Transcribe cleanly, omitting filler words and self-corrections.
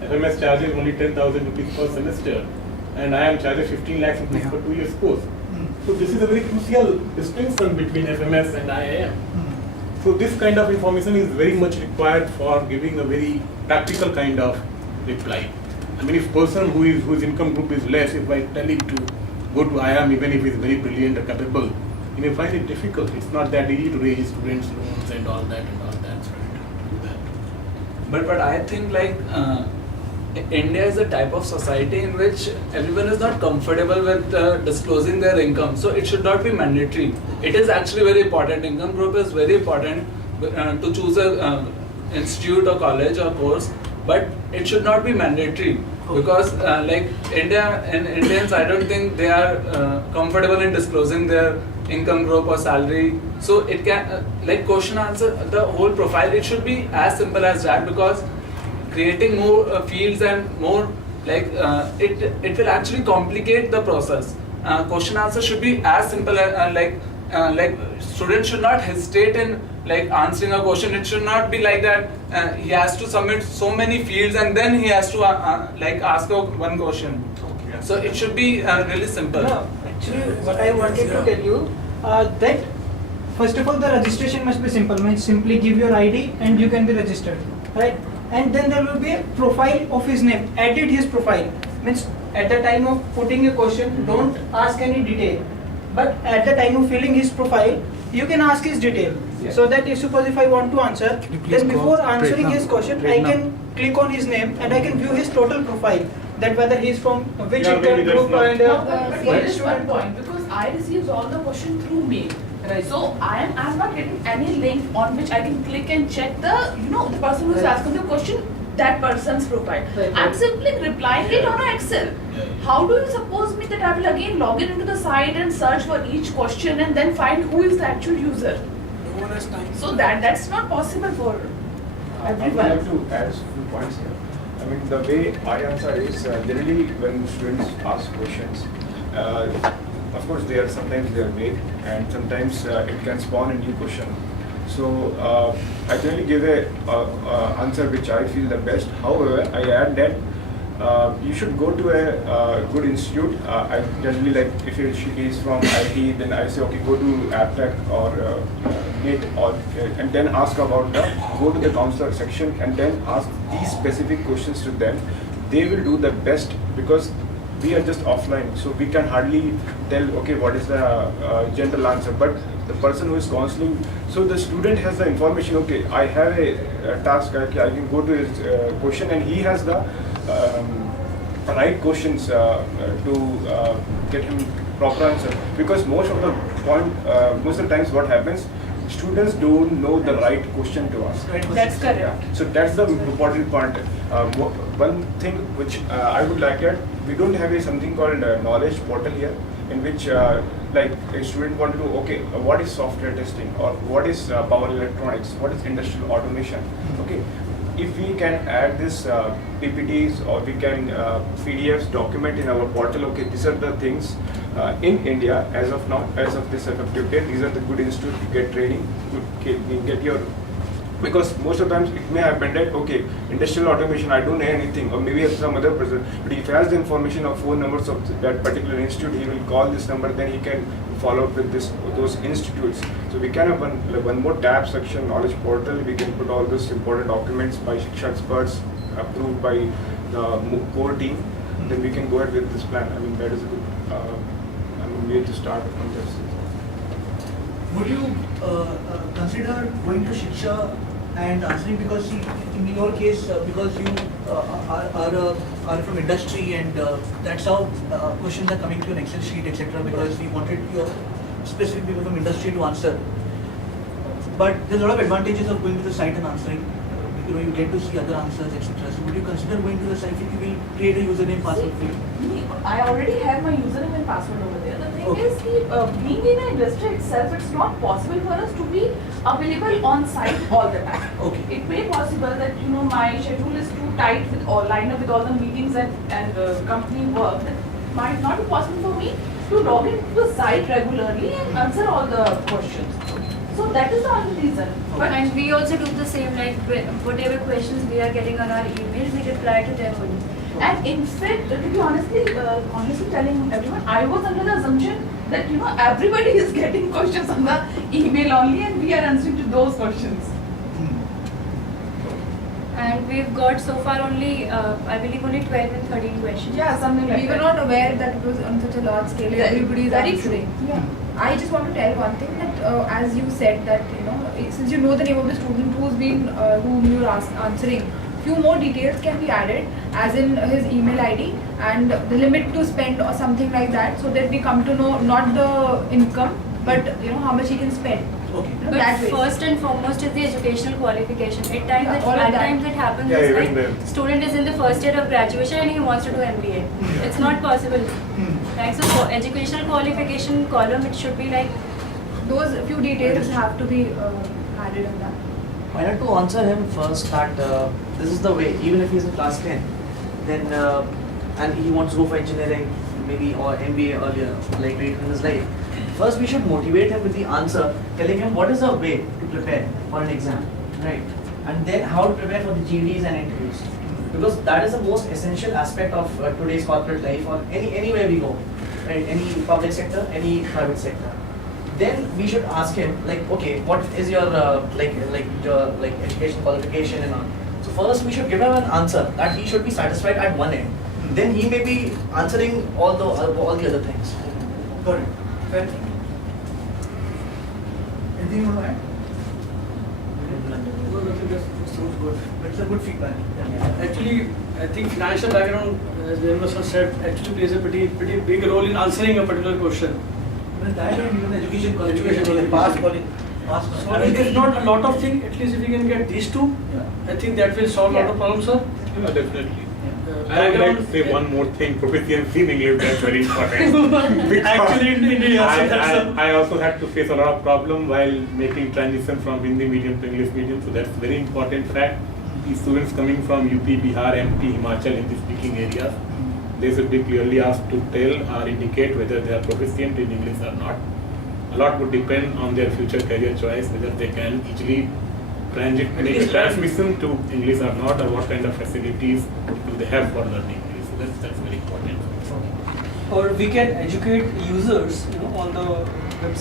FMS charges only 10,000 rupees per semester, and I am charging 15 lakhs rupees for 2 years course. So this is a very crucial distinction between FMS and IIM. So this kind of information is very much required for giving a very practical kind of reply. I mean, if person whose income group is less, if I tell him to go to IIM, even if he is very brilliant or capable, he may find it difficult. It's not that easy to raise students' loans and all that and all that. So to do that. But I think like India is a type of society in which everyone is not comfortable with disclosing their income. So it should not be mandatory. It is actually very important. Income group is very important to choose a institute or college or course, but it should not be mandatory. Because like Indians, I don't think they are comfortable in disclosing their income group or salary. So it can like question answer, the whole profile, it should be as simple as that, because creating more fields and more like it will actually complicate the process. Question answer should be as simple as like students should not hesitate in like answering a question. It should not be like that he has to submit so many fields and then he has to like ask one question. Okay. So it should be really simple. No, actually what I wanted to tell you that first of all the registration must be simple, means simply give your ID and you can be registered, right? And then there will be a profile of his name, edit his profile, means at the time of putting a question don't ask any detail, but at the time of filling his profile you can ask his detail. Yeah. So that if suppose if I want to answer, then before answering his question I can click on his name and I can view his total profile, that whether he is from which income group and there is one point, because I receive all the question through mail. Right. So I'm not getting any link on which I can click and check the the person who is asking the question, that person's profile. Right. I'm simply replying it on an Excel. How do you suppose me that I will again log in into the site and search for each question and then find who is the actual user? No one has time. So that's not possible for everyone. I would like to add a few points here. I mean, the way I answer is generally when students ask questions, of course sometimes they are vague and sometimes it can spawn a new question. So I generally give a answer which I feel the best. However, I add that you should go to a good institute. I generally, like if she is from IT, then I say okay, go to AppTech or NIT and then ask about go to the counselor section and then ask these specific questions to them. They will do the best, because we are just offline, so we can hardly tell okay what is the general answer, but the person who is counseling, so the student has the information, okay, I have a task, I can go to his question and he has the right questions to get him proper answer. Because most of the times what happens, students don't know the right question to ask. That's correct. So that's the important part. One thing which I would like to add, we don't have something called knowledge portal here, in which like a student want to know, okay, what is software testing, or what is power electronics, what is industrial automation. Okay, if we can add this PPTs or we can PDFs document in our portal, okay, these are the things in India as of now, as of this effective date, these are the good institutes to get training, to get your, because most of the times it may happen that okay, industrial automation, I don't know anything, or maybe some other person, but if he has the information of phone numbers of that particular institute, he will call this number, then he can follow up with those institutes. So we can have one more tab section, knowledge portal. We can put all those important documents by Shiksha experts, approved by the core team. Then we can go ahead with this plan. I mean, that is a good way to start on this. Would you consider going to Shiksha and answering, because in your case, because you are from industry and that's how questions are coming to an Excel sheet, etc. Because we wanted your specific people from industry to answer. But there's a lot of advantages of going to the site and answering. You get to see other answers, etc. So would you consider going to the site if you will create a username password for you? I already have my username and password over there. The thing is, being in the industry itself, it's not possible for us to be available on site all the time. Okay. It may be possible that my schedule is too tight with all line up with all the meetings and company work. That might not be possible for me to log into the site regularly and answer all the questions. So that is the only reason. But And we also do the same, like whatever questions we are getting on our emails, we reply to them only. and in fact, to be honestly telling everyone, I was under the assumption that everybody is getting questions on the email only, and we are answering to those questions. And we've got so far only, I believe only 12 and 13 questions. Yeah, something like We that. were not aware that it was on such a large scale. Everybody is Very answering. true. Yeah. I just want to tell one thing that as you said that since you know the name of the student whom you're answering, few more details can be added, as in his email ID and the limit to spend or something like that, so that we come to know not the income but how much he can spend. Okay. But That way. first and foremost is the educational qualification. At times, Yeah, all of at that. times it happens Yeah, is even like then. student is in the first year of graduation and he wants to do MBA. It's not possible. Right? So for educational qualification column, it should be like Those few details have to be added in that. Why not to answer him first that this is the way, even if he's in class 10, then and he wants to go for engineering, maybe or MBA earlier, like later in his life. First, we should motivate him with the answer, telling him what is the way to prepare for an exam, right? And then how to prepare for the GDs and interviews, because that is the most essential aspect of today's corporate life or anywhere we go, right? Any public sector, any private sector. Then we should ask him like, okay, what is your your education qualification and all. So first we should give him an answer that he should be satisfied at one end. Then he may be answering all the other things. Got it. Fair thing. Anything you want to add? No, nothing, that sounds good. It's a good feedback. Yeah. Actually, I think financial background, as Nirmal sir said, actually plays a pretty big role in answering a particular question. Even that and even education Education qualification, qualification. past So if there's not a lot of things, at least if we can get these two, I think that will solve a lot of problems, sir. Yeah, definitely. I would like Background- to say one more thing. Proficiency in English, that's very important. Because Actually, in India, so that's a- I also had to face a lot of problem while making transition from Hindi medium to English medium. So that's very important fact. The students coming from UP, Bihar, MP, Himachal, Hindi speaking areas, they should be clearly asked to tell or indicate whether they are proficient in English or not. A lot would depend on their future career choice, whether they can easily make transmission to English or not, or what kind of facilities do they have for learning English. So that's very important. Or we can educate users, on the website.